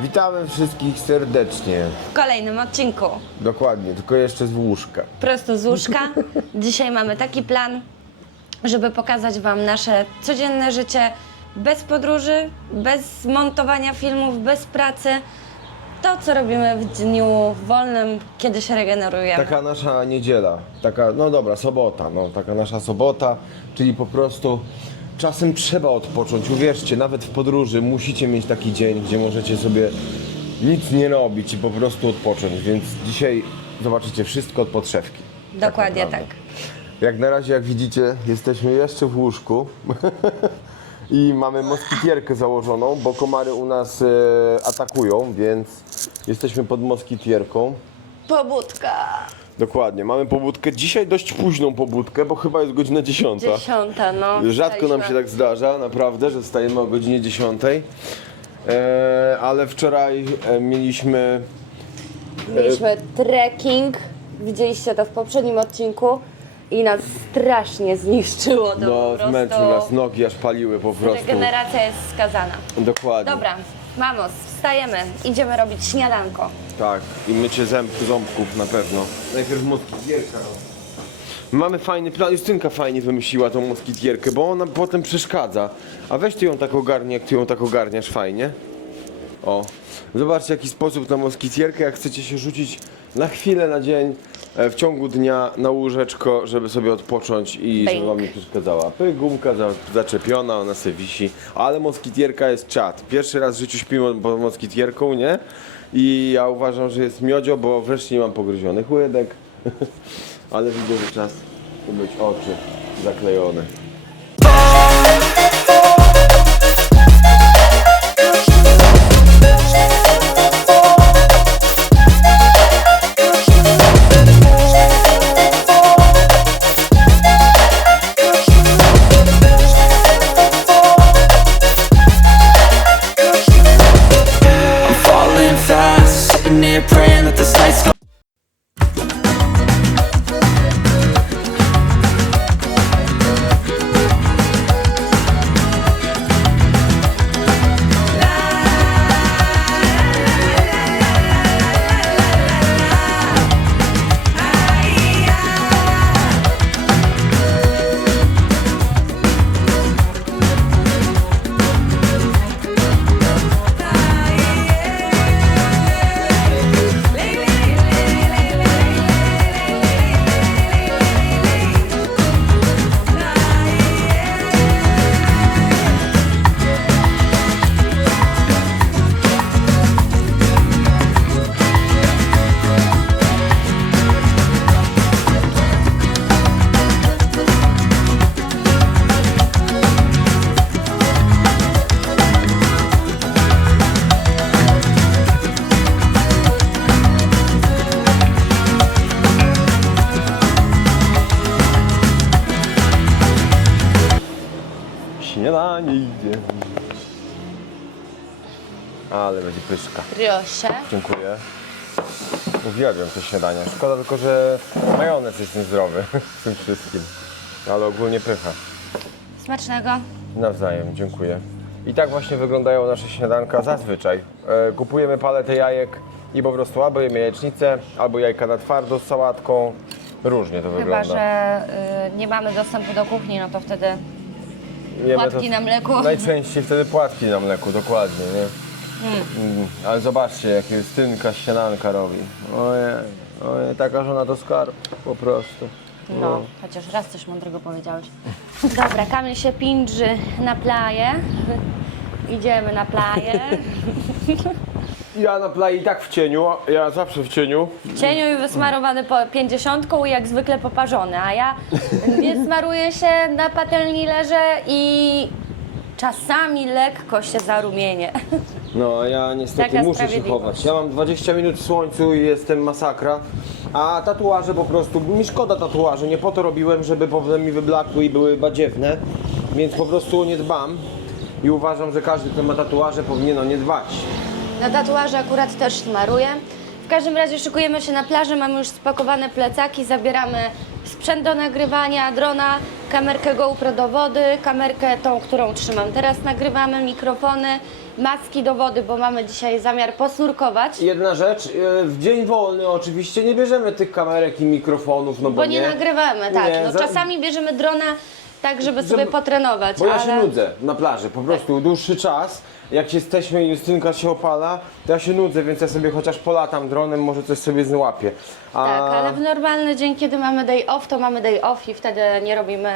Witamy wszystkich serdecznie. W kolejnym odcinku. Dokładnie, tylko jeszcze z łóżka. Prosto z łóżka. Dzisiaj mamy taki plan, żeby pokazać Wam nasze codzienne życie bez podróży, bez montowania filmów, bez pracy. To, co robimy w dniu wolnym, kiedy się regenerujemy. Taka nasza niedziela, taka, no dobra, sobota, no taka nasza sobota, czyli po prostu czasem trzeba odpocząć. Uwierzcie, nawet w podróży musicie mieć taki dzień, gdzie możecie sobie nic nie robić i po prostu odpocząć, więc dzisiaj zobaczycie wszystko od podszewki. Dokładnie naprawdę. tak. Jak na razie, jak widzicie, jesteśmy jeszcze w łóżku i mamy moskitierkę założoną, bo komary u nas atakują, więc jesteśmy pod moskitierką. Pobudka. Dokładnie, mamy pobudkę. Dzisiaj dość późną pobudkę, bo chyba jest godzina 10. 10, no. Rzadko nam się wstaliśmy. tak zdarza, naprawdę, że wstajemy o godzinie 10. Ale wczoraj mieliśmy... Mieliśmy trekking, widzieliście to w poprzednim odcinku i nas strasznie zniszczyło to po No, prostu. zmęczył nas, nogi aż paliły po prostu. Regeneracja jest skazana. Dokładnie. Dobra, mamos, wstajemy, idziemy robić śniadanko. Tak, i mycie ząbków na pewno. Najpierw moskitierka. Mamy fajny plan, Justynka fajnie wymyśliła tą moskitierkę, bo ona potem przeszkadza. A weź ty ją tak ogarnij, jak ty ją tak ogarniasz fajnie. O, zobaczcie jaki sposób na moskitierkę, jak chcecie się rzucić na chwilę, na dzień, w ciągu dnia na łóżeczko, żeby sobie odpocząć i Bęk. żeby wam nie przeszkadzała. Pyk, gumka zaczepiona, ona se wisi, ale moskitierka jest czad. Pierwszy raz w życiu śpimy pod moskitierką, nie? I ja uważam, że jest miodzio, bo wreszcie nie mam pogryzionych łydek. Ale widzę, że czas umyć oczy zaklejone. I'm falling fast, sitting here praying that this night's gonna Śniadanie idzie. Ale będzie pyszka. Proszę. Dziękuję. Uwielbiam te śniadania. Szkoda tylko, że majonez jest niezdrowy w tym wszystkim. Ale ogólnie pycha. Smacznego. Nawzajem, dziękuję. I tak właśnie wyglądają nasze śniadanka zazwyczaj. Kupujemy paletę jajek i po prostu albo jemy jajecznicę, albo jajka na twardo z sałatką. Różnie to Chyba, wygląda. że nie mamy dostępu do kuchni, no to wtedy Jemy płatki na mleku. Najczęściej wtedy płatki na mleku, dokładnie, nie? Ale zobaczcie, jak Justynka śniadanka robi. Ojej, taka żona to skarb, po prostu. No, chociaż raz coś mądrego powiedziałeś. Dobra, Kamil się pindrzy na plaję. Idziemy na plaję. Ja na play i tak w cieniu, ja zawsze w cieniu. W cieniu i wysmarowany po 50 i jak zwykle poparzony, a ja nie smaruję się na patelni leżę i czasami lekko się zarumienię. No, a ja niestety Taka muszę się sprawiedliwość. chować. Ja mam 20 minut w słońcu i jestem masakra. A tatuaże po prostu, mi szkoda tatuaży, nie po to robiłem, żeby potem mi wyblakły i były badziewne. Więc po prostu o nie dbam. I uważam, że każdy, kto ma tatuaże, powinien o nie dbać. Na tatuaże akurat też smaruję. W każdym razie szykujemy się na plaży, mamy już spakowane plecaki, zabieramy sprzęt do nagrywania, drona, kamerkę GoPro do wody, kamerkę tą, którą trzymam teraz nagrywamy, mikrofony, maski do wody, bo mamy dzisiaj zamiar posnurkować. Jedna rzecz, w dzień wolny oczywiście nie bierzemy tych kamerek i mikrofonów, no bo, Bo nie nagrywamy, tak. Nie, No, czasami bierzemy drona tak, żeby sobie potrenować, Bo ja ale... się nudzę na plaży, po prostu dłuższy czas. Jak jesteśmy i Justynka się opala, to ja się nudzę, więc ja sobie chociaż polatam dronem, może coś sobie złapię. Tak, ale w normalny dzień, kiedy mamy day off, to mamy day off i wtedy nie robimy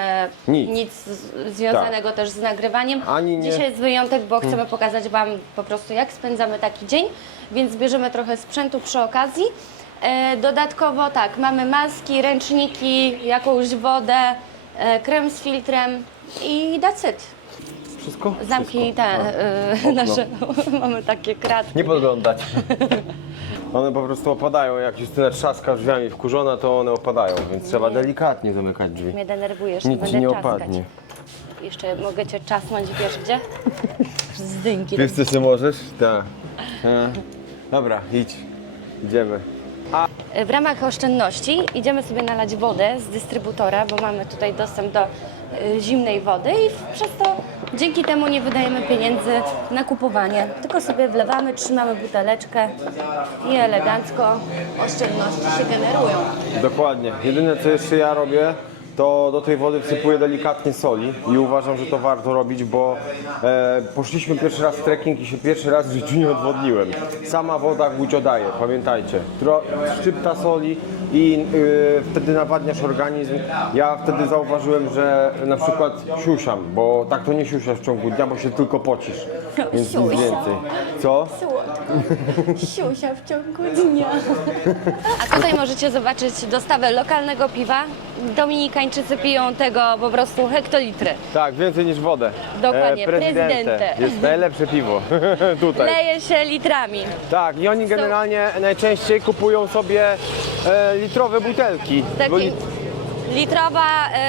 Nic. związanego też z nagrywaniem. Ani nie. Dzisiaj jest wyjątek, bo chcemy pokazać Wam po prostu, jak spędzamy taki dzień, więc bierzemy trochę sprzętu przy okazji. Dodatkowo tak, mamy maski, ręczniki, jakąś wodę, krem z filtrem i that's it. Wszystko? Zamki te nasze, mamy takie kratki. Nie podglądać. One po prostu opadają, jak Justyna trzaska drzwiami wkurzona, to one opadają, więc trzeba delikatnie zamykać drzwi. Mnie denerwujesz, Nic będę ci nie czaskać. opadnie. Jeszcze mogę Cię czasnąć, wiesz gdzie? Z dynki. Wiesz co się możesz? Tak. Dobra, idź. Idziemy. W ramach oszczędności idziemy sobie nalać wodę z dystrybutora, bo mamy tutaj dostęp do zimnej wody i przez to dzięki temu nie wydajemy pieniędzy na kupowanie, tylko sobie wlewamy, trzymamy buteleczkę i elegancko oszczędności się generują. Dokładnie. Jedyne co jeszcze ja robię, to do tej wody wsypuję delikatnie soli i uważam, że to warto robić, bo poszliśmy pierwszy raz w trekking i się pierwszy raz w życiu nie odwodniłem. Sama woda gucio daje, pamiętajcie. Szczypta soli i wtedy nawadniasz organizm. Ja wtedy zauważyłem, że na przykład siusiam, bo tak to nie siusiasz w ciągu dnia, bo się tylko pocisz, więc nic więcej. Co? Siusia w ciągu dnia. A tutaj możecie zobaczyć dostawę lokalnego piwa. Dominikańczycy piją tego po prostu hektolitry. Tak, więcej niż wodę. Dokładnie, Presidente. Presidente. Jest najlepsze piwo tutaj. Leje się litrami. Tak, i oni generalnie najczęściej kupują sobie litrowe butelki. Bo Taki, litrowa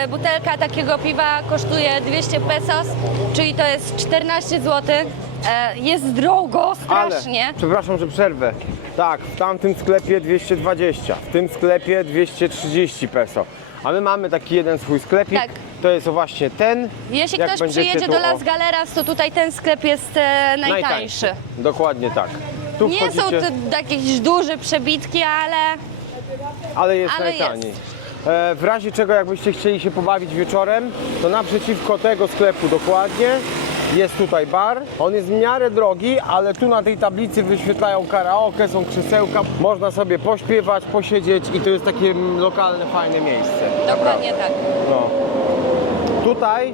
butelka takiego piwa kosztuje 200 pesos, czyli to jest 14 zł. Jest drogo, strasznie. Ale, przepraszam, że przerwę. Tak, w tamtym sklepie 220, w tym sklepie 230 peso. A my mamy taki jeden swój sklepik, Tak. to jest właśnie ten. Jeśli Jak ktoś będziecie przyjedzie tu do Las Galeras, to tutaj ten sklep jest najtańszy. Dokładnie tak. Tu Nie są wchodzicie, to jakieś duże przebitki, ale jest ale najtaniej. W razie czego jakbyście chcieli się pobawić wieczorem, to naprzeciwko tego sklepu dokładnie jest tutaj bar. On jest w miarę drogi, ale tu na tej tablicy wyświetlają karaoke, są krzesełka. Można sobie pośpiewać, posiedzieć i to jest takie lokalne, fajne miejsce. dokładnie tak. No. Tutaj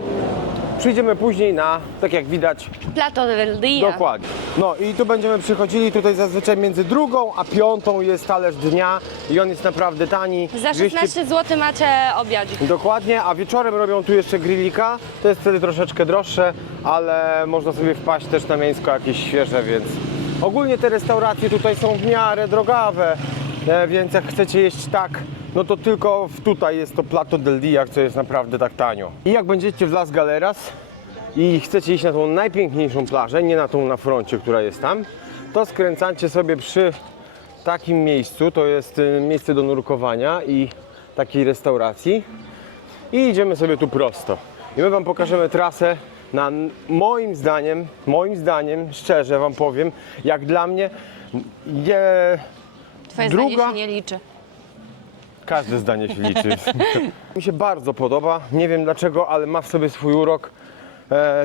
przyjdziemy później na, tak jak widać, Plato del Dia. dokładnie. No i tu będziemy przychodzili, tutaj zazwyczaj między 2 a 5 jest talerz dnia i on jest naprawdę tani. Za 16 zł macie obiadzik. Dokładnie, a wieczorem robią tu jeszcze grillika, to jest wtedy troszeczkę droższe, ale można sobie wpaść też na mięsko jakieś świeże, więc ogólnie te restauracje tutaj są w miarę drogawe, więc jak chcecie jeść tak, no to tylko tutaj jest to Plato del Dia, co jest naprawdę tak tanio. I jak będziecie w Las Galeras i chcecie iść na tą najpiękniejszą plażę, nie na tą na froncie, która jest tam, to skręcacie sobie przy takim miejscu, to jest miejsce do nurkowania i takiej restauracji i idziemy sobie tu prosto. I my wam pokażemy trasę na moim zdaniem, szczerze wam powiem, jak dla mnie, Twoje druga- zdanie się nie liczy. każde zdanie się liczy. Mi się bardzo podoba, nie wiem dlaczego, ale ma w sobie swój urok.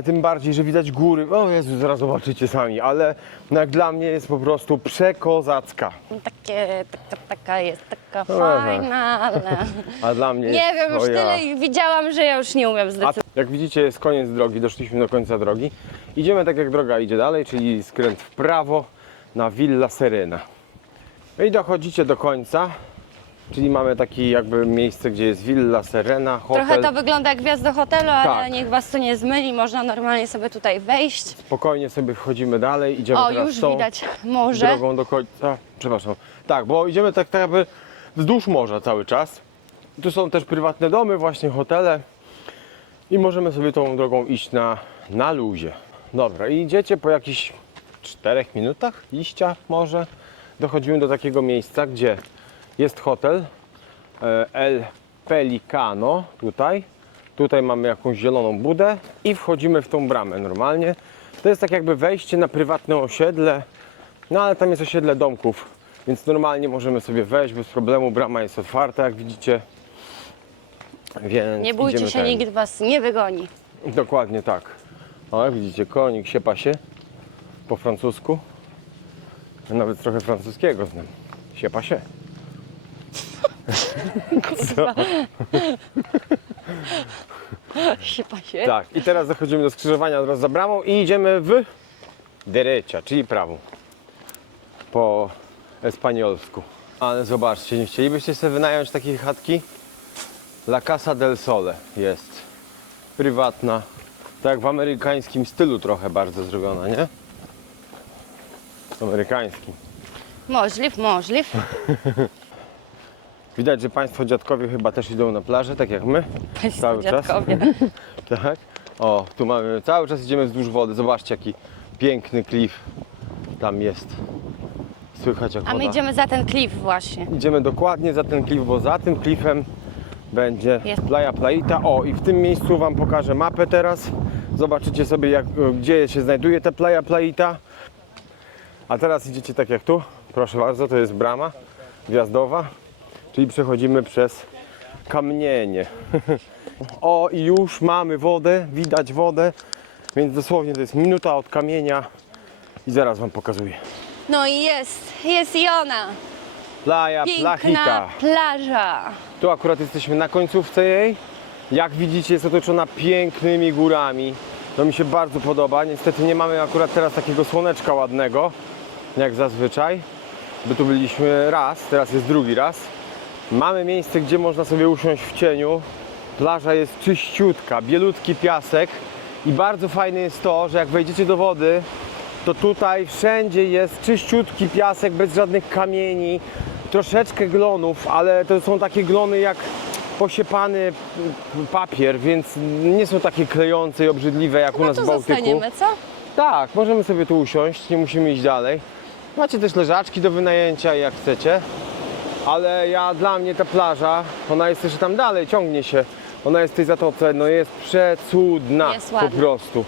Tym bardziej, że widać góry. O Jezu, zaraz zobaczycie sami, ale no jak dla mnie jest po prostu przekozacka. Taka jest, taka fajna, ale... A dla mnie Nie jest, wiem, już o ja. tyle ich widziałam, że ja już nie umiem A zdecydować. jak widzicie, jest koniec drogi, doszliśmy do końca drogi. Idziemy tak jak droga idzie dalej, czyli skręt w prawo na Villa Serena. I dochodzicie do końca, czyli mamy takie jakby miejsce, gdzie jest Villa Serena, hotel. Trochę to wygląda jak wjazd do hotelu, ale Tak. niech was to nie zmyli, można normalnie sobie tutaj wejść. Spokojnie sobie wchodzimy dalej, idziemy O, teraz już tą widać morze. drogą do końca. Przepraszam. Tak, bo idziemy tak jakby wzdłuż morza cały czas. Tu są też prywatne domy, właśnie hotele. I możemy sobie tą drogą iść na luzie. Dobra, i idziecie po jakichś 4 minutach iścia może dochodzimy do takiego miejsca, gdzie jest hotel El Pelicano tutaj. Tutaj mamy jakąś zieloną budę i wchodzimy w tą bramę normalnie. To jest tak jakby wejście na prywatne osiedle, no ale tam jest osiedle domków, więc normalnie możemy sobie wejść bez problemu. Brama jest otwarta, jak widzicie. Więc Nie bójcie idziemy się, tędy. nikt was nie wygoni. Dokładnie tak. O, jak widzicie, konik siepa się po francusku. Ja nawet trochę francuskiego znam. Siepa się. Co? Siepa się. Tak, i teraz dochodzimy do skrzyżowania teraz za bramą i idziemy w derecha, czyli prawą. Po espaniolsku. Ale zobaczcie, nie chcielibyście sobie wynająć takiej chatki? La Casa del Sole jest. Prywatna. Tak jak w amerykańskim stylu trochę bardzo zrobiona, nie? Amerykańskim. Możliw. Widać, że państwo dziadkowie chyba też idą na plażę, tak jak my. Państwo Cały czas. dziadkowie. Tak. O, tu mamy, cały czas idziemy wzdłuż wody. Zobaczcie, jaki piękny klif tam jest. Słychać jak A my woda. idziemy za ten klif właśnie. Idziemy dokładnie za ten klif, bo za tym klifem będzie Jest. Playa Playita. O, i w tym miejscu wam pokażę mapę teraz. Zobaczycie sobie, gdzie się znajduje ta Playa Playita. A teraz idziecie tak jak tu. Proszę bardzo, to jest brama wjazdowa. Czyli przechodzimy przez kamienie. O, i już mamy wodę, widać wodę. Więc dosłownie to jest minuta od kamienia. I zaraz wam pokazuję. No i jest i ona. Playa Piękna Plachita. plaża. Tu akurat jesteśmy na końcówce jej. Jak widzicie, jest otoczona pięknymi górami. To mi się bardzo podoba. Niestety nie mamy akurat teraz takiego słoneczka ładnego, jak zazwyczaj. By tu byliśmy raz, teraz jest drugi raz. Mamy miejsce, gdzie można sobie usiąść w cieniu. Plaża jest czyściutka, bielutki piasek. I bardzo fajne jest to, że jak wejdziecie do wody, to tutaj wszędzie jest czyściutki piasek, bez żadnych kamieni. Troszeczkę glonów, ale to są takie glony jak posiepany papier, więc nie są takie klejące i obrzydliwe jak u nas Tu w Bałtyku. zostaniemy, co? Tak, możemy sobie tu usiąść, nie musimy iść dalej. Macie też leżaczki do wynajęcia, jak chcecie. Ale dla mnie ta plaża, ona jest jeszcze tam dalej, ciągnie się. Ona jest w tej zatoce, no jest przecudna Jest po ładna. prostu.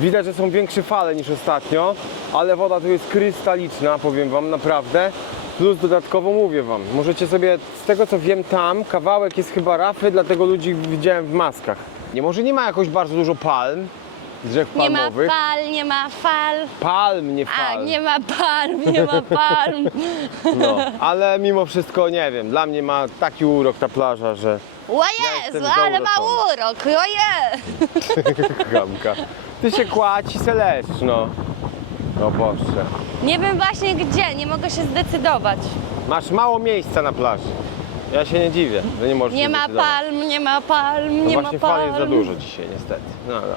Widać, że są większe fale niż ostatnio, ale woda tu jest krystaliczna, powiem wam, naprawdę. Plus dodatkowo mówię wam, możecie sobie, z tego co wiem tam, kawałek jest chyba rafy, dlatego ludzi widziałem w maskach. Może nie ma jakoś bardzo dużo palm, drzew Nie ma palmowych. fal, nie ma fal. Palm, nie fal. A, nie ma palm, nie ma palm. No, ale mimo wszystko, nie wiem, dla mnie ma taki urok ta plaża, że O jestem Jezu, ale ma zauroczony. urok, oje! gamka. Ty się kładź i se lecz, no. No Boże. Nie wiem właśnie gdzie, nie mogę się zdecydować. Masz mało miejsca na plaży. Ja się nie dziwię, że nie możesz Nie się ma zdecydować. palm, nie ma palm, No nie ma właśnie fal jest za palm. dużo dzisiaj niestety. No, no.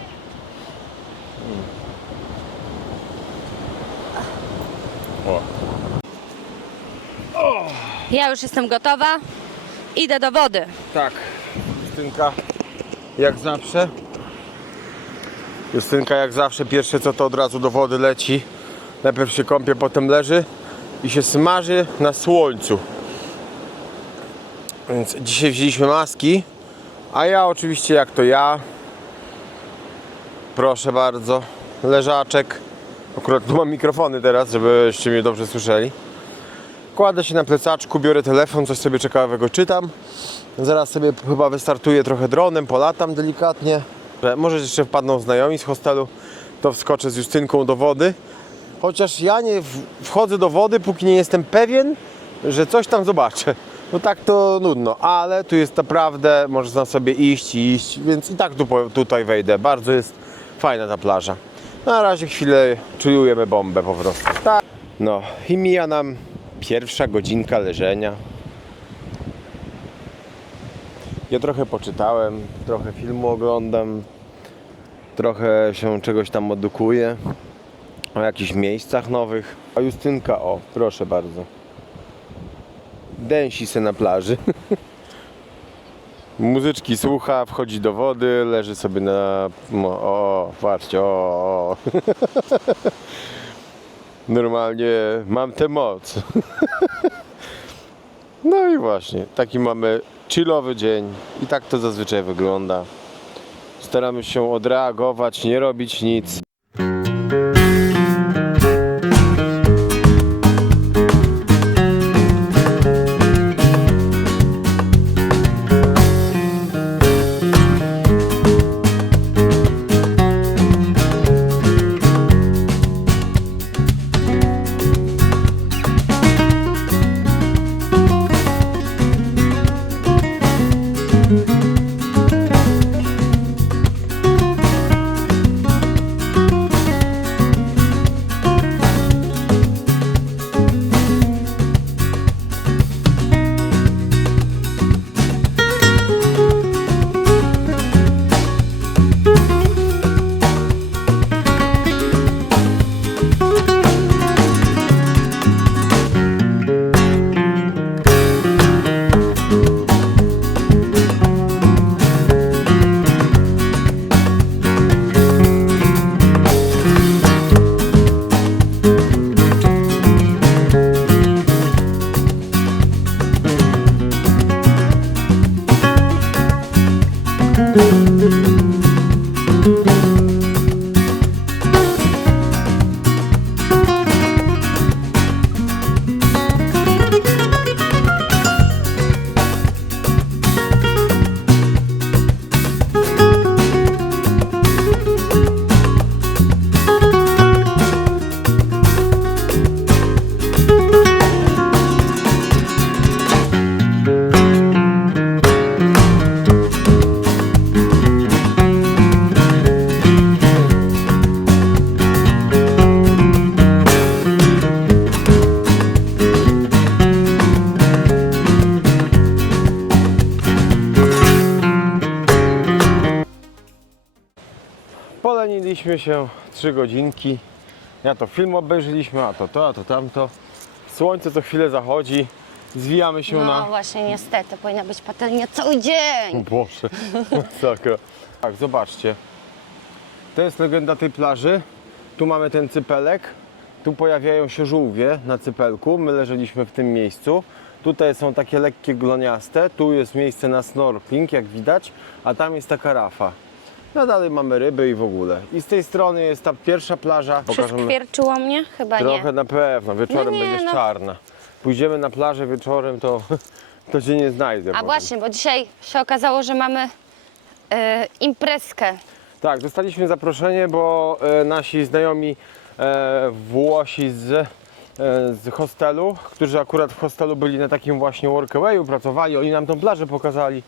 O. Ja już jestem gotowa. Idę do wody. Tak, Justynka jak zawsze. Justynka jak zawsze pierwsze co to od razu do wody leci. Najpierw się kąpie, potem leży i się smaży na słońcu. Więc dzisiaj wzięliśmy maski, a ja oczywiście jak to ja. Proszę bardzo, leżaczek. Akurat tu mam mikrofony teraz, żebyście mnie dobrze słyszeli. Kładę się na plecaczku, biorę telefon, coś sobie ciekawego czytam. Zaraz sobie chyba wystartuję trochę dronem, polatam delikatnie. Może jeszcze wpadną znajomi z hostelu, to wskoczę z Justynką do wody. Chociaż ja nie wchodzę do wody, póki nie jestem pewien, że coś tam zobaczę. No tak to nudno, ale tu jest naprawdę, można sobie iść, więc i tak tutaj wejdę. Bardzo jest fajna ta plaża. Na razie chwilę czujemy bombę po prostu. Tak. No i mija nam pierwsza godzinka leżenia. Ja trochę poczytałem, trochę filmu oglądam, trochę się czegoś tam edukuję o jakichś miejscach nowych. A Justynka, o, proszę bardzo, dęsi se na plaży. Muzyczki słucha, wchodzi do wody, leży sobie na... O, patrzcie, o. Normalnie mam tę moc. No i właśnie, taki mamy chillowy dzień i tak to zazwyczaj wygląda. Staramy się odreagować, nie robić nic. Poleniliśmy się 3 godzinki. Ja to film obejrzeliśmy, a to tamto. Słońce co chwilę zachodzi. Zwijamy się No na... właśnie, niestety, powinna być patelnia cały dzień. Boże, masakra. Tak, zobaczcie. To jest legenda tej plaży. Tu mamy ten cypelek. Tu pojawiają się żółwie na cypelku. My leżeliśmy w tym miejscu. Tutaj są takie lekkie gloniaste. Tu jest miejsce na snorkeling, jak widać. A tam jest taka rafa. No dalej mamy ryby i w ogóle. I z tej strony jest ta pierwsza plaża. Przyskwierczyło mnie? Chyba Trochę nie. na pewno. Wieczorem No nie, będziesz no. czarna. Pójdziemy na plażę wieczorem, to cię nie znajdę. A potem. właśnie, bo dzisiaj się okazało, że mamy imprezkę. Tak, dostaliśmy zaproszenie, bo nasi znajomi Włosi z hostelu, którzy akurat w hostelu byli na takim właśnie workawayu, pracowali, oni nam tą plażę pokazali.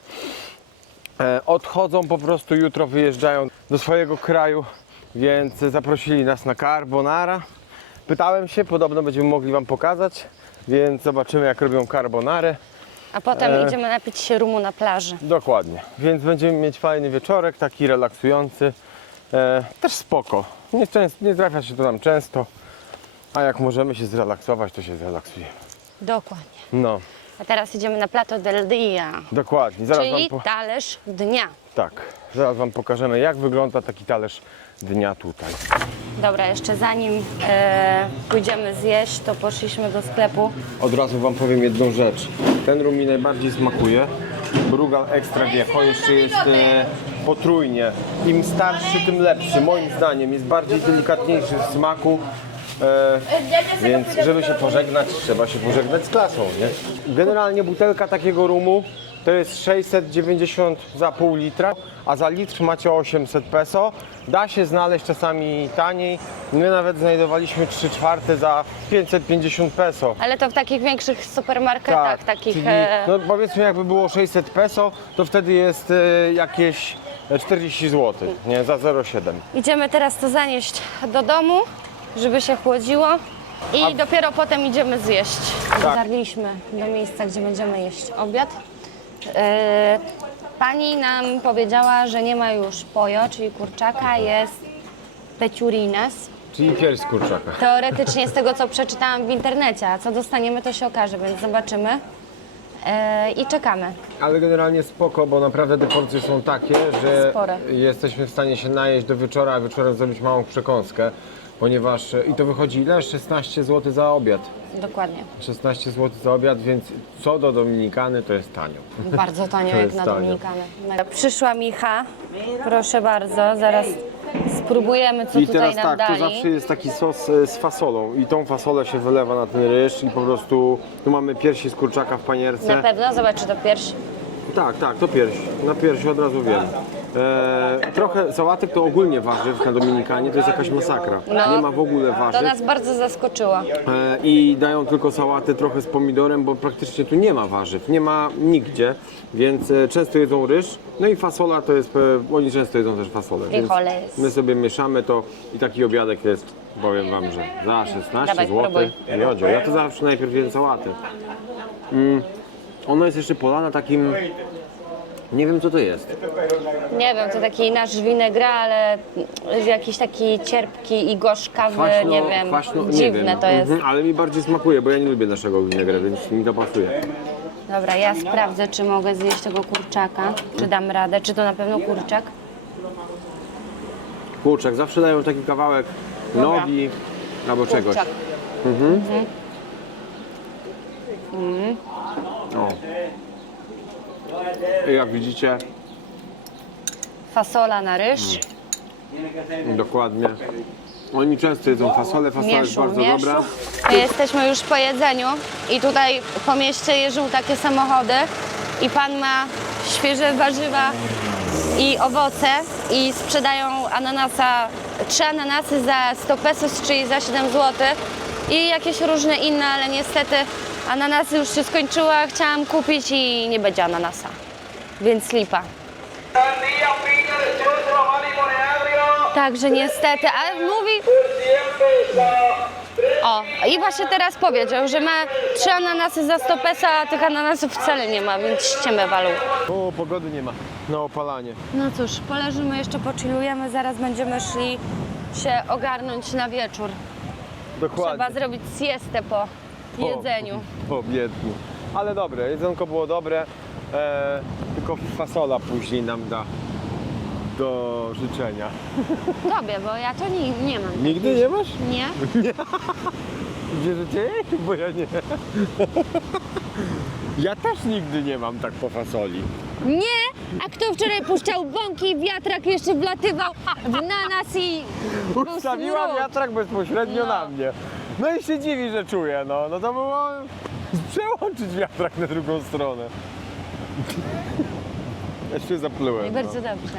Odchodzą po prostu, jutro wyjeżdżają do swojego kraju, więc zaprosili nas na carbonara. Pytałem się, podobno będziemy mogli wam pokazać, więc zobaczymy jak robią carbonarę. A potem idziemy napić się rumu na plaży. Dokładnie, więc będziemy mieć fajny wieczorek, taki relaksujący, też spoko. Nie trafia się to nam często, a jak możemy się zrelaksować, to się zrelaksujemy. Dokładnie. No, A teraz idziemy na Plato del Dia, dokładnie. Zaraz czyli wam talerz dnia. tak, zaraz wam pokażemy jak wygląda taki talerz dnia tutaj. Dobra, jeszcze zanim pójdziemy zjeść, to poszliśmy do sklepu. Od razu wam powiem jedną rzecz. Ten rum mi najbardziej smakuje. Brugal Extra Viejo jeszcze jest potrójnie. Im starszy, tym lepszy. Moim zdaniem jest bardziej delikatniejszy w smaku. Więc żeby się pożegnać, trzeba się pożegnać z klasą, nie? Generalnie butelka takiego rumu to jest 690 za pół litra, a za litr macie 800 peso. Da się znaleźć czasami taniej. My nawet znajdowaliśmy 3/4 za 550 peso. Ale to w takich większych supermarketach, takich... czyli, no powiedzmy jakby było 600 peso, to wtedy jest jakieś 40 zł, nie? Za 0,7. Idziemy teraz to zanieść do domu, żeby się chłodziło i dopiero potem idziemy zjeść. Dotarliśmy do miejsca, gdzie będziemy jeść obiad. Pani nam powiedziała, że nie ma już pojo, czyli kurczaka, jest peciurines. Czyli pierś z kurczaka. Teoretycznie z tego, co przeczytałam w internecie, a co dostaniemy, to się okaże, więc zobaczymy i czekamy. Ale generalnie spoko, bo naprawdę te porcje są takie, że Spore. jesteśmy w stanie się najeść do wieczora, a wieczorem zrobić małą przekąskę. ponieważ i to wychodzi ile? 16 zł za obiad. Dokładnie. 16 zł za obiad, więc co do Dominikany to jest tanio. Bardzo tanio To jak jest na tanio. Dominikanę. Przyszła Micha, proszę bardzo, zaraz spróbujemy co I tutaj teraz nam tak, dali. tu zawsze jest taki sos z fasolą i tą fasolę się wylewa na ten ryż i po prostu tu mamy piersi z kurczaka w panierce. Na pewno, zobacz czy to pierwszy. Tak, to pierś. Na piersi od razu wiem. Trochę sałatek to ogólnie warzyw na Dominikanie, to jest jakaś masakra. No. Nie ma w ogóle To warzyw. nas bardzo zaskoczyło. I dają tylko sałatę trochę z pomidorem, bo praktycznie tu nie ma warzyw, nie ma nigdzie, więc często jedzą ryż, no i fasola to jest, oni często jedzą też fasolę, więc Frijoles. my sobie mieszamy to i taki obiadek jest, powiem wam, że za 16 Dawaj, zł. próbuj. Miodzio, ja to zawsze najpierw jem sałatę. Ona jest jeszcze polana takim, nie wiem co to jest. Nie wiem, to taki nasz winegra, ale jakiś taki cierpki i gorzkawy, nie wiem, nie dziwne wiem. to jest. Ale mi bardziej smakuje, bo ja nie lubię naszego winegra, więc mi to pasuje. Dobra, ja sprawdzę, czy mogę zjeść tego kurczaka, czy dam radę, czy to na pewno kurczak. Kurczak, zawsze dają taki kawałek nogi albo czegoś. Kurczak. O. I jak widzicie, Fasola na ryż. dokładnie. Oni często jedzą fasolę, fasola jest bardzo dobra. My jesteśmy już po jedzeniu i tutaj po mieście jeżdżą takie samochody i pan ma świeże warzywa i owoce i sprzedają ananasa, 3 ananasy za 100 pesos, czyli za 7 zł i jakieś różne inne, ale niestety ananasy już się skończyły, a chciałam kupić i nie będzie ananasa, więc lipa. Także niestety, ale mówi... O, i właśnie teraz powiedział, że ma 3 ananasy za 100 peso, a tych ananasów wcale nie ma, więc ściemę walą. O, pogody nie ma na opalanie. No cóż, poleżymy jeszcze, pochillujemy, zaraz będziemy szli się ogarnąć na wieczór. Dokładnie. Trzeba zrobić siestę po jedzeniu. O, biedni. Ale dobre, jedzonko było dobre, tylko fasola później nam da do życzenia. Tobie, bo ja to nie mam. Nigdy nie masz? Nie? Wierzycie? Bo ja nie. Ja też nigdy nie mam tak po fasoli. Nie? A kto wczoraj puszczał bąki i wiatrak jeszcze wlatywał w nas i był Ustawiła smród. wiatrak bezpośrednio No. na mnie. No i się dziwi, że czuję, no. No to było przełączyć wiatrak na drugą stronę. Ja się zaplułem. I No. bardzo dobrze.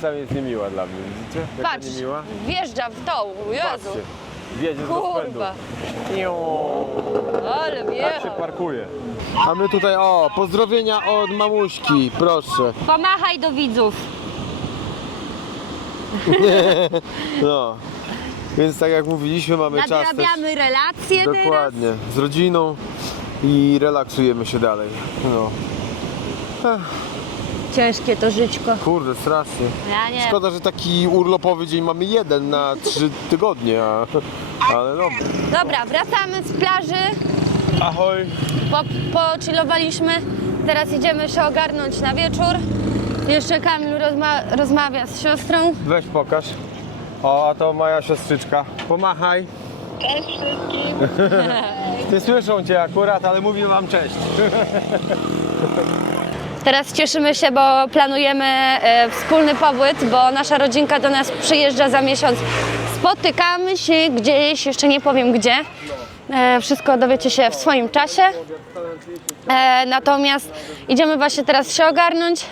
Sam jest niemiła dla mnie, widzicie? Jaka Patrz, niemiła? wjeżdża w tą, Jezu. Patrzcie, wjedzie z rozpędu. Kurwa, Iu, ale tak się wjechał. parkuje. A my tutaj, o, pozdrowienia od mamuśki, proszę. Pomachaj do widzów. No, więc tak jak mówiliśmy, mamy czas też. Nadrabiamy relacje teraz. Dokładnie, z rodziną i relaksujemy się dalej. No, Ciężkie to żyćko. kurde, strasznie. Ja nie. Szkoda, że taki urlopowy dzień mamy jeden na 3 tygodnie, ale dobra. Dobra, wracamy z plaży. Ahoj. Pochillowaliśmy. Teraz idziemy się ogarnąć na wieczór. Jeszcze Kamil rozmawia z siostrą. Weź pokaż. O, a to moja siostrzyczka. Pomachaj. Cześć wszystkim. Nie słyszą cię akurat, ale mówię wam cześć. Teraz cieszymy się, bo planujemy wspólny pobyt, bo nasza rodzinka do nas przyjeżdża za miesiąc. Spotykamy się gdzieś, jeszcze nie powiem gdzie. Wszystko dowiecie się w swoim czasie. Natomiast idziemy właśnie teraz się ogarnąć.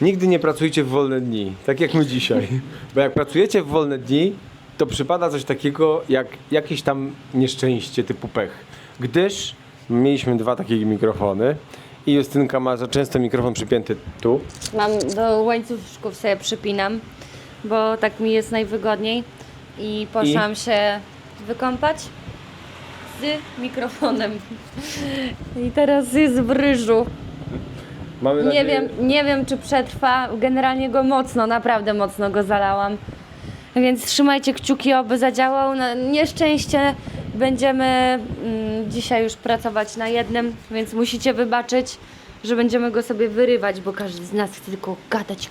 Nigdy nie pracujcie w wolne dni, tak jak my dzisiaj. Bo jak pracujecie w wolne dni, to przypada coś takiego jak jakieś tam nieszczęście typu pech. Gdyż mieliśmy 2 takie mikrofony i Justynka ma za często mikrofon przypięty tu. Mam do łańcuszków sobie przypinam, bo tak mi jest najwygodniej. I poszłam się wykąpać z mikrofonem. I teraz jest w ryżu. Mamy Nie wiem czy przetrwa. Generalnie go mocno, naprawdę mocno go zalałam. Więc trzymajcie kciuki, oby zadziałał. Na nieszczęście będziemy dzisiaj już pracować na jednym, więc musicie wybaczyć. że będziemy go sobie wyrywać, bo każdy z nas chce tylko gadać.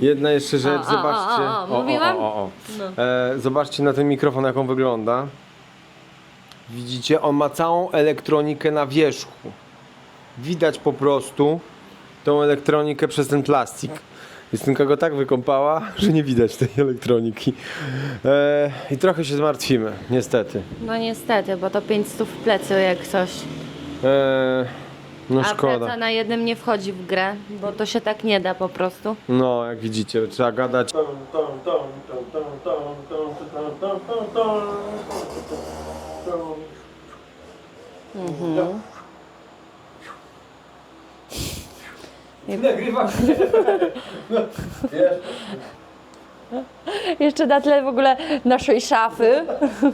Jedna jeszcze rzecz, O, zobaczcie. mówiłam? No. Zobaczcie na ten mikrofon, jak on wygląda. Widzicie, on ma całą elektronikę na wierzchu. Widać po prostu tą elektronikę przez ten plastik. Justynka go tak wykąpała, że nie widać tej elektroniki. I trochę się zmartwimy, niestety. No niestety, bo to 500 w plecy jak coś. No A szkoda. praca na jednym nie wchodzi w grę, bo to się tak nie da po prostu. No, jak widzicie, trzeba gadać. Nagrywa się. Jeszcze na tle w ogóle naszej szafy.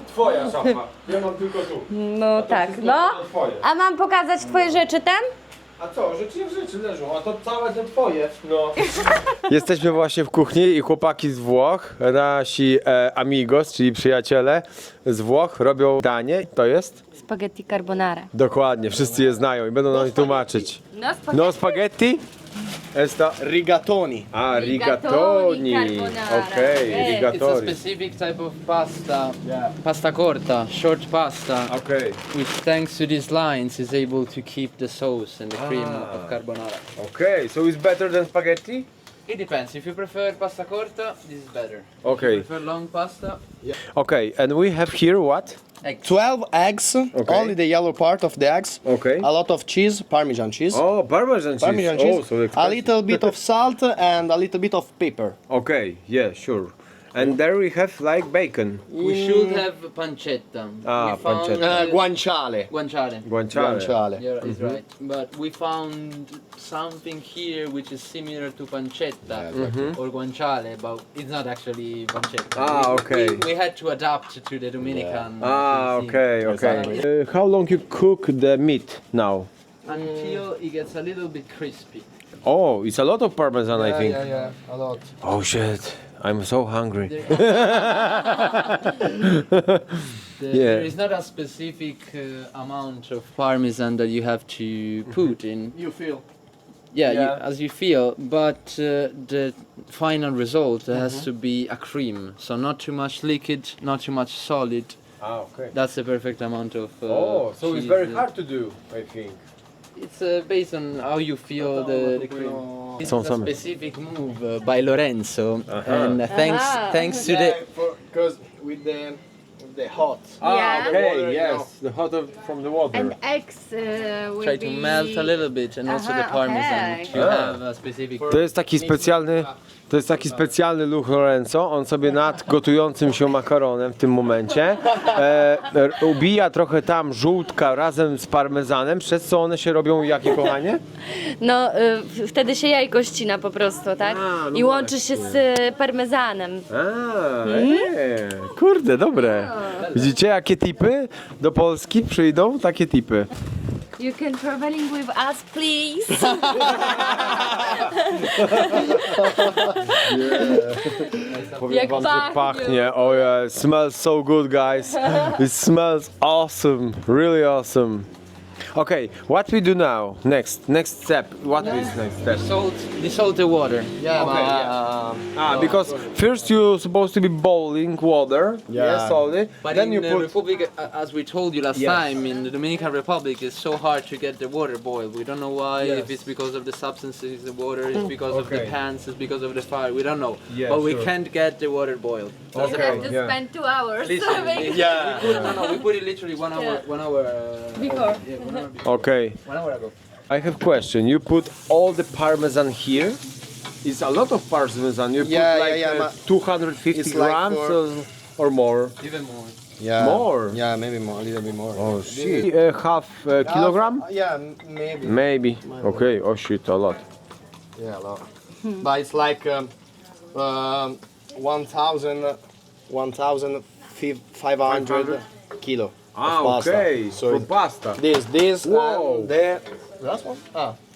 Twoja szafa. Ja mam tylko tu. No tak, no. Twoje. A mam pokazać twoje rzeczy tam? A co, rzeczy jak rzeczy leżą, a to całe te twoje. No. Jesteśmy właśnie w kuchni i chłopaki z Włoch, nasi amigos, czyli przyjaciele z Włoch robią danie. To jest? Spaghetti carbonara. Dokładnie, wszyscy je znają i będą nam tłumaczyć. No spaghetti. No spaghetti? Esto Rigatoni. a Rigatoni rigatoni. carbonara. Okej, Okay. It's a rigatoni. specific type of pasta, pasta corta, short pasta, Okej, which thanks to these lines is able to keep the sauce and the cream of carbonara. okej, so it's better than spaghetti? It depends. If you prefer pasta corta, this is better. If Okay. you prefer long pasta, Okay, and we have here what? eggs. 12 eggs, Okay. only the yellow part of the eggs. Okay. A lot of cheese, Parmesan cheese. Oh, Parmesan cheese. Parmesan Oh, cheese. so A expensive. little bit of salt and a little bit of pepper. Okay, yeah, sure. And there we have like bacon. We should have pancetta. Ah, We found, pancetta. Guanciale. Guanciale. Guanciale. Guanciale. Yeah, is right. But we found something here which is similar to pancetta or guanciale, but it's not actually pancetta. Ah, okay. We had to adapt to the Dominican. Ah, cuisine. okay. How long you cook the meat now? Until it gets a little bit crispy. Oh, it's a lot of Parmesan, I think. yeah, a lot. Oh shit, I'm so hungry. There is not a specific amount of parmesan that you have to put in. You feel? Yeah, Yeah. as you feel, but the final result has to be a cream. So not too much liquid, not too much solid. Ah, okay. That's the perfect amount of. Oh, so it's cheese. very hard to do, I think. It's based on how you feel the cream. It's Są a same. specific move by Lorenzo, and Aha. thanks to the. Because with the hot. Yeah. okay, water, yes, the hot from the water. And eggs will Try to melt a little bit, and also the Aha, parmesan okay. to have a specific. To jest taki specjalny look Lorenzo. On sobie nad gotującym się makaronem w tym momencie ubija trochę tam żółtka razem z parmezanem, przez co one się robią jakie, kochanie? No, wtedy się jajko ścina po prostu, tak? A, no I łączy się z parmezanem. Kurde, dobre. Widzicie, jakie tipy do Polski przyjdą? Takie tipy. You can traveling with us, please. Powiem Jak wam, że pachnie. pachnie. Oh yeah, it smells so good, guys. It smells awesome, really awesome. Okay, what we do now? Next step. What is next step? The salted water. Yeah, Because first you're supposed to be boiling water, Yeah. salty. But Then in you the put. Republic, as we told you last Yes. time, in the Dominican Republic, it's so hard to get the water boiled. We don't know why. Yes. If it's because of the substances in the water, it's because of the Okay. pans, it's because of the fire. We don't know. Yeah, but we sure. can't get the water boiled. That's Okay. the problem. Yeah. spend 2 hours. Yeah. We put it literally 1 hour. Yeah. 1 hour. Before. Yeah, 1 hour before. Okay, 1 hour ago. I have question. You put all the parmesan here. It's a lot of parmesan. You Yeah, put like yeah, 250 it's like grams for- or more. Even more. Yeah. More? Yeah, maybe more, a little bit more. Oh shit. Half kilogram? Yeah, maybe. Maybe. Okay. Oh shit, a lot. Yeah, a lot. But it's like 1,500 kilo. Ah, of pasta. okay. So For pasta. this, Wow. and the last one?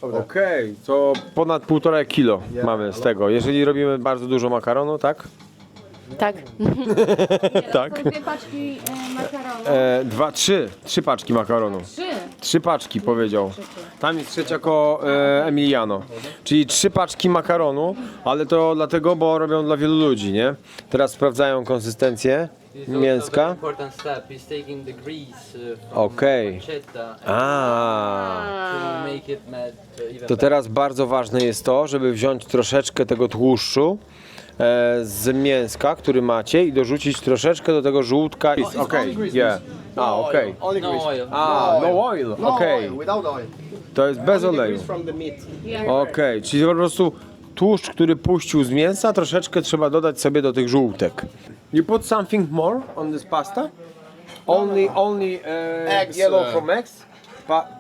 Over there. Okej, to ponad 1,5 kilo mamy z tego. Jeżeli robimy bardzo dużo makaronu, tak? Tak. Tak. Są 2 paczki makaronu. Trzy paczki makaronu. 3. 3 paczki powiedział. Tam jest trzecia Emiliano. Czyli 3 paczki makaronu, ale to dlatego, bo robią dla wielu ludzi, nie? Teraz sprawdzają konsystencję This is also a mięska. very important step. He's taking the grease from Okej. pancetta A. to make it even To teraz bardzo ważne jest to, żeby wziąć troszeczkę tego tłuszczu z mięska, który macie i dorzucić troszeczkę do tego żółtka. Okej, yeah. A, okej. Only No grease. oil. A, no oil, No okej. oil, without oil. To jest bez Only the oleju. grease from the meat. Okej, czyli po prostu tłuszcz, który puścił z mięsa, troszeczkę trzeba dodać sobie do tych żółtek. You put something more on this pasta? Only Eggs, yellow from eggs,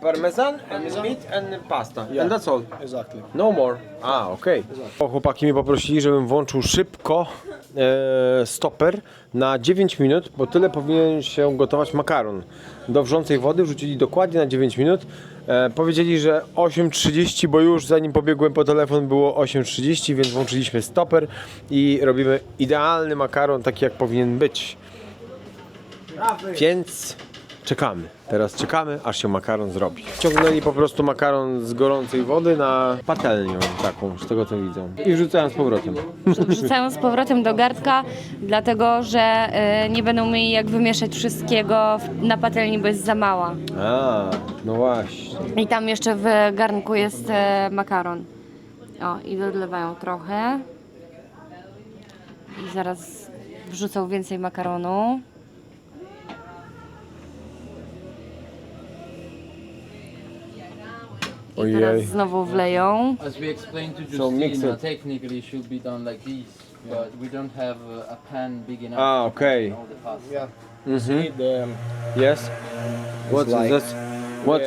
parmesan and meat and pasta. And that's all. Exactly. No more. A, okej. Chłopaki mnie poprosili, żebym włączył szybko stoper na 9 minut, bo tyle powinien się gotować makaron. Do wrzącej wody wrzucili dokładnie na 9 minut. Powiedzieli, że 8:30, bo już zanim pobiegłem po telefon było 8:30, więc włączyliśmy stoper i robimy idealny makaron, taki jak powinien być. Więc czekamy. Teraz czekamy, aż się makaron zrobi. Ciągnęli po prostu makaron z gorącej wody na patelnię taką, z tego co widzą. I wrzucają z powrotem. Wrzucają z powrotem do garnka, dlatego że nie będą mieli jak wymieszać wszystkiego na patelni, bo jest za mała. A, no właśnie. I tam jeszcze w garnku jest makaron. O, i dolewają trochę. I zaraz wrzucą więcej makaronu. I teraz Ojej. znowu wleją. As we explained to So mix Justina, it. technically it should be done like this, but we don't have a pan big enough Ah, to okay. contain all the pasta. Yeah. Mhm. The, Yes. What is like- that? What?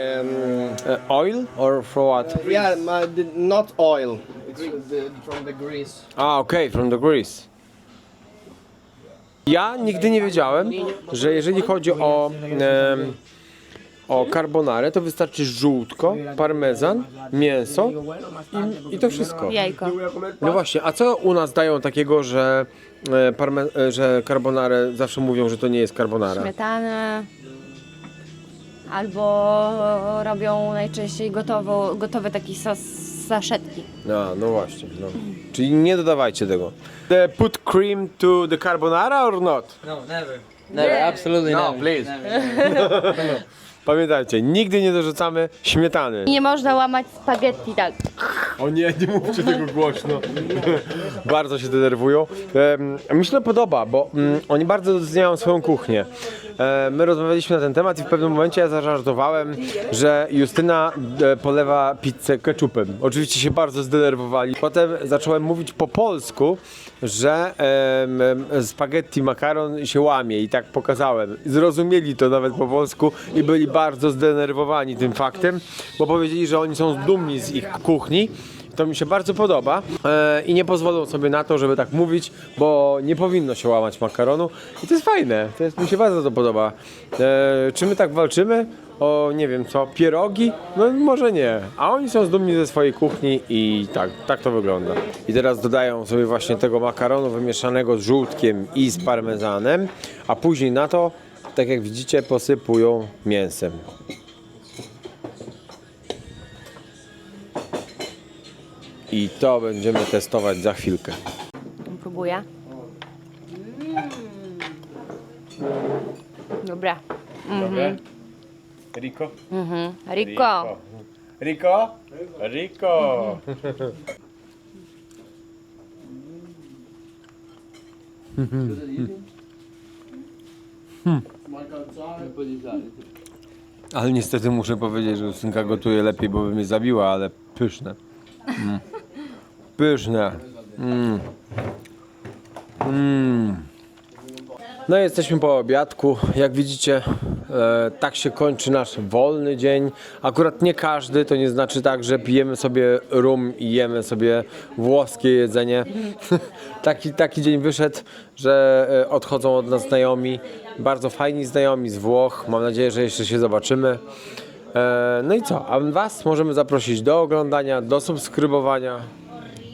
Oil or for what? yeah, not oil. It's from the grease. A, okej, from the grease. Ja nigdy nie wiedziałem, że jeżeli chodzi o carbonarę, to wystarczy żółtko, parmezan, mięso i to wszystko. Jajko. No właśnie, a co u nas dają takiego, że, że carbonarę zawsze mówią, że to nie jest carbonara? Śmietanę. Albo robią najczęściej gotowy taki sos z saszetki. No właśnie. No. Czyli nie dodawajcie tego. Put cream to the carbonara or not? No, never. Never, absolutely No, never. please. Never. Pamiętajcie, nigdy nie dorzucamy śmietany. Nie można łamać spaghetti tak. O nie, nie mówcie tego głośno. Bardzo się denerwują. Mi się to podoba, bo oni bardzo doceniają swoją kuchnię. My rozmawialiśmy na ten temat i w pewnym momencie ja zażartowałem, że Justyna polewa pizzę ketchupem. Oczywiście się bardzo zdenerwowali. Potem zacząłem mówić po polsku, że spaghetti makaron się łamie i tak pokazałem. Zrozumieli to nawet po polsku i byli bardzo zdenerwowani tym faktem, bo powiedzieli, że oni są dumni z ich kuchni. To mi się bardzo podoba i nie pozwolą sobie na to, żeby tak mówić, bo nie powinno się łamać makaronu i to jest fajne, mi się bardzo to podoba. Czy my tak walczymy o, nie wiem co, pierogi? No może nie, a oni są dumni ze swojej kuchni i tak to wygląda. I teraz dodają sobie właśnie tego makaronu wymieszanego z żółtkiem i z parmezanem, a później na to, tak jak widzicie, posypują mięsem. I to będziemy testować za chwilkę. Próbuję. Dobra. Dobre? Rico? Rico. Rico? Rico! Ale niestety muszę powiedzieć, że Justynka gotuje lepiej, bo by mnie zabiła, ale pyszne. Pyszne. No jesteśmy po obiadku. Jak widzicie, tak się kończy nasz wolny dzień. Akurat nie każdy, to nie znaczy tak, że pijemy sobie rum i jemy sobie włoskie jedzenie. Taki dzień wyszedł, że odchodzą od nas znajomi. Bardzo fajni znajomi z Włoch. Mam nadzieję, że jeszcze się zobaczymy. No i co? A was możemy zaprosić do oglądania, do subskrybowania.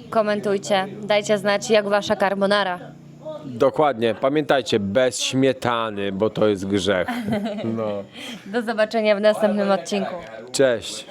Komentujcie, dajcie znać jak wasza carbonara. Dokładnie, pamiętajcie, bez śmietany, bo to jest grzech. No. Do zobaczenia w następnym odcinku. Cześć.